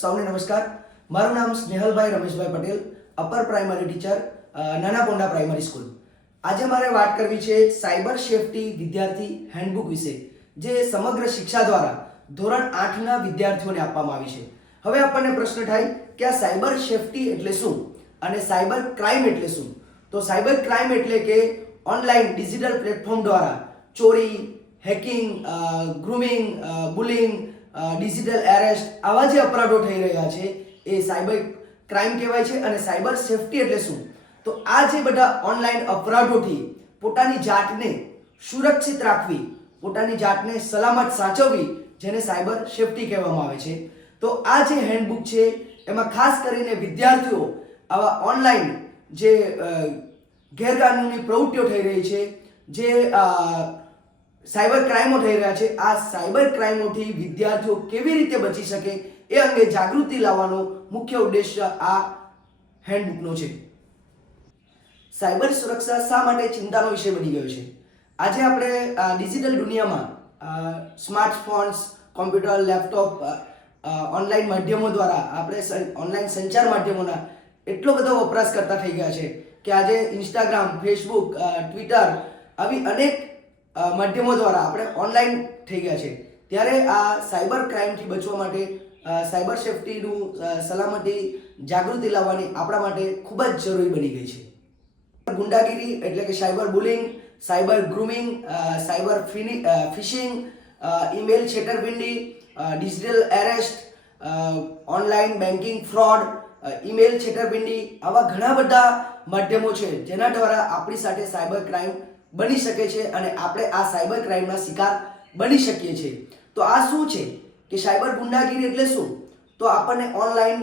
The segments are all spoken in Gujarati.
સૌને નમસ્કાર. મારું નામ સ્નેહલભાઈ રમેશભાઈ Patel, upper primary teacher, Nanakonda primary school. આજે મારે વાત કરવી છે સાયબર સેફટી વિદ્યાર્થી હેન્ડબુક વિશે, જે સમગ્ર શિક્ષા દ્વારા ધોરણ 8ના વિદ્યાર્થીઓને આપવામાં આવી છે. હવે આપણને પ્રશ્ન થાય કે આ સાયબર સેફટી એટલે શું અને સાયબર ક્રાઇમ એટલે શું? તો સાયબર ક્રાઇમ એટલે કે ઓનલાઈન ડિજિટલ પ્લેટફોર્મ દ્વારા ચોરી, hacking, grooming, bullying, digital arrest આવા જે અપરાધો થઈ રહ્યા છે એ સાયબર ક્રાઇમ કહેવાય છે. અને સાયબર સેફટી એટલે શું? તો આ જે બધા ઓનલાઈન અપરાધોથી પોતાની જાતને સુરક્ષિત રાખવી, પોતાની જાતને સલામત સાચવવી, જેને સાયબર સેફટી કહેવામાં આવે છે. તો આ જે હેન્ડબુક છે એમાં ખાસ કરીને વિદ્યાર્થીઓ આવા ઓનલાઈન જે ગેરકાનૂની પ્રવૃત્તિઓ થઈ રહી છે, જે સાયબર ક્રાઇમો થઈ રહ્યા છે, આ સાયબર ક્રાઇમોથી વિદ્યાર્થીઓ કેવી રીતે બચી શકે એ અંગે જાગૃતિ લાવવાનો મુખ્ય ઉદ્દેશ્ય આ હેન્ડબુકનો છે. સાયબર સુરક્ષા શા માટે ચિંતાનો વિષય બની ગયો છે? આજે આપણે ડિજિટલ દુનિયામાં સ્માર્ટફોન્સ, કોમ્પ્યુટર, લેપટોપ, ઓનલાઈન માધ્યમો દ્વારા આપણે ઓનલાઈન સંચાર માધ્યમોના એટલો બધો વપરાશ કરતા થઈ ગયા છે કે આજે ઇન્સ્ટાગ્રામ, ફેસબુક, ટ્વિટર આવી અનેક માધ્યમો દ્વારા આપણે ઓનલાઈન થઈ ગયા છે. ત્યારે આ સાયબર ક્રાઇમથી બચવા માટે સાયબર સેફટીનું સલામતી જાગૃતિ લાવવાની આપણા માટે ખૂબ જ જરૂરી બની ગઈ છે. ગુંડાગીરી એટલે કે cyber bullying, cyber grooming, cyber phishing, email છેતરપિંડી, digital arrest, online banking fraud, email છેતરપિંડી આવા ઘણા બધા માધ્યમો છે જેના દ્વારા આપણી સાથે સાયબર ક્રાઇમ બની શકે છે અને આપણે આ સાયબર ક્રાઇમના શિકાર બની શકીએ છીએ. તો આ શું છે કે સાયબર ગુંડાગીરી એટલે શું? તો આપણને ઓનલાઈન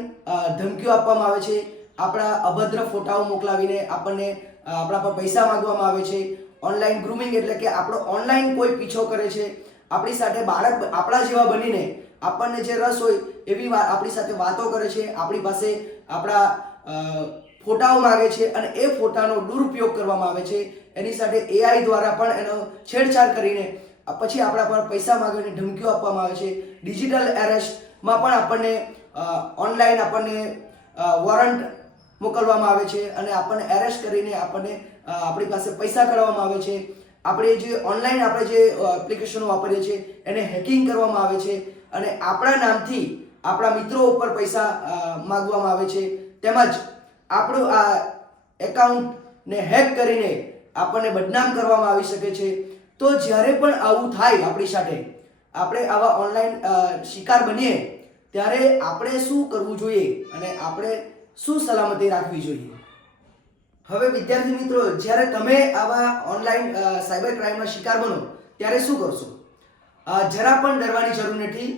ધમકીઓ આપવામાં આવે છે, આપણા અભદ્ર ફોટાઓ મોકલાવીને આપણને આપણા પર પૈસા માંગવામાં આવે છે. ઓનલાઈન ગ્રુમિંગ એટલે કે આપણો ઓનલાઈન કોઈ પીછો કરે છે, આપણી સાથે બાળક આપણા જેવા બનીને આપણને જે રસ હોય એવી આપણી સાથે વાતો કરે છે, આપણી પાસે આપણા ફોટાઓ માંગે છે અને એ ફોટાનો દુરુપયોગ કરવામાં આવે છે. એની સાથે AI દ્વારા પણ એનો છેડછાડ કરીને પછી આપણા પર પૈસા માંગીને ધમકીઓ આપવામાં આવે છે. ડિજિટલ એરેસ્ટમાં પણ આપણને ઓનલાઈન આપણને વોરંટ મોકલવામાં આવે છે અને આપણને એરેસ્ટ કરીને આપણને આપણી પાસે પૈસા કઢાવવામાં આવે છે. આપણે જે ઓનલાઈન આપણે જે એપ્લિકેશનો વાપરીએ છીએ એને હેકિંગ કરવામાં આવે છે અને આપણા નામથી આપણા મિત્રો ઉપર પૈસા માંગવામાં આવે છે. તેમજ આપણું આ એકાઉન્ટને હેક કરીને આપણને બદનામ કરવામાં આવી શકે છે. તો જ્યારે પણ આવું થાય આપણી સાથે, આપણે આવા ઓનલાઈન શિકાર બનીએ ત્યારે આપણે શું કરવું જોઈએ અને આપણે શું સલામતી રાખવી જોઈએ? હવે વિદ્યાર્થી મિત્રો, જ્યારે તમે આવા ઓનલાઈન સાયબર ક્રાઇમના શિકાર બનો ત્યારે શું કરશો? જરા પણ ડરવાની જરૂર નથી.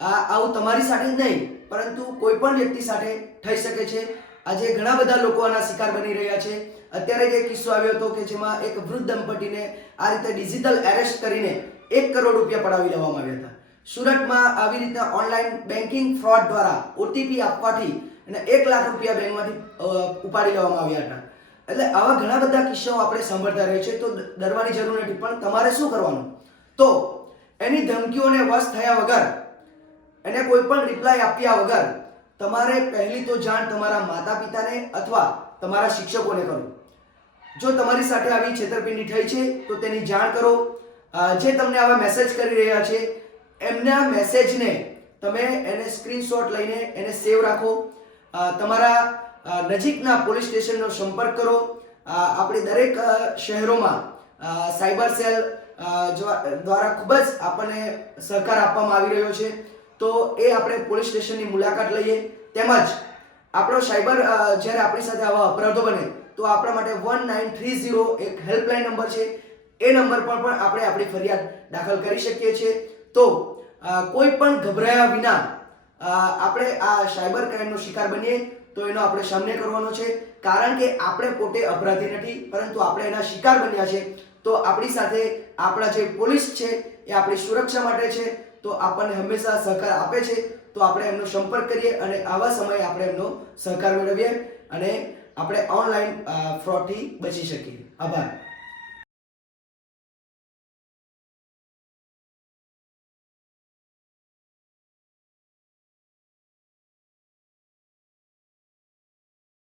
આવું તમારી સાથે જ નહીં પરંતુ કોઈ પણ વ્યક્તિ સાથે થઈ શકે છે. આજે ઘણા બધા લોકો આના શિકાર બની રહ્યા છે. અત્યારે જ એક કિસ્સો આવ્યો હતો કે જેમાં એક વૃદ્ધ દંપતીને આ રીતે ડિજિટલ એરેસ્ટ કરીને 1 કરોડ રૂપિયા પડાવી લેવામાં આવ્યા હતા. સુરતમાં આવી રીતે ઓનલાઈન બેન્કિંગ ફ્રોડ દ્વારા OTP આપવાથી અને 1 લાખ રૂપિયા બેંકમાંથી ઉપાડી લેવામાં આવ્યા હતા. એટલે આવા ઘણા બધા કિસ્સાઓ આપણે સાંભળતા રહીએ છીએ. તો ડરવાની જરૂર નથી, પણ તમારે શું કરવાનું? તો એની ધમકીઓને વશ થયા વગર, એને કોઈ પણ રિપ્લાય આપ્યા વગર તમારે પહેલી તો જાણ તમારા માતા પિતાને અથવા તમારા શિક્ષકોને કરો. જો તમારી સાથે આવી છેતરપિંડી થઈ છે તો તેની જાણ કરો. જે તમને આવા મેસેજ કરી રહ્યા છે એમના મેસેજને તમે એને સ્ક્રીનશોટ લઈને એને સેવ રાખો. તમારા નજીકના પોલીસ સ્ટેશનનો સંપર્ક કરો. આપણી દરેક શહેરોમાં સાયબર સેલ દ્વારા ખૂબ જ આપણને સહકાર આપવામાં આવી રહ્યો છે. તો એ આપણે પોલીસ સ્ટેશનની મુલાકાત લઈએ. તેમજ આપણો સાયબર જ્યારે આપણી સાથે આવા અપરાધો બને તો આપણા માટે 1930 એક હેલ્પલાઇન નંબર છે. એ નંબર પર પણ આપણે આપણી ફરિયાદ દાખલ કરી શકીએ છીએ. તો કોઈ પણ ગભરાયા વિના આપણે આ સાયબર ક્રાઇમનો શિકાર બનીએ તો એનો આપણે સામનો કરવાનો છે. કારણ કે આપણે પોતે અપરાધી નથી, પરંતુ આપણે એના શિકાર બન્યા છે. તો આપણી સાથે આપણા જે પોલીસ છે એ આપણી સુરક્ષા માટે છે. તો આપણને હંમેશા સહકાર આપે છે. તો આપણે એમનો સંપર્ક કરીએ અને આવા સમયે આપણે એમનો સહકાર મેળવીએ અને આપણે ઓનલાઈન ફ્રોડથી બચી શકીએ. આભાર.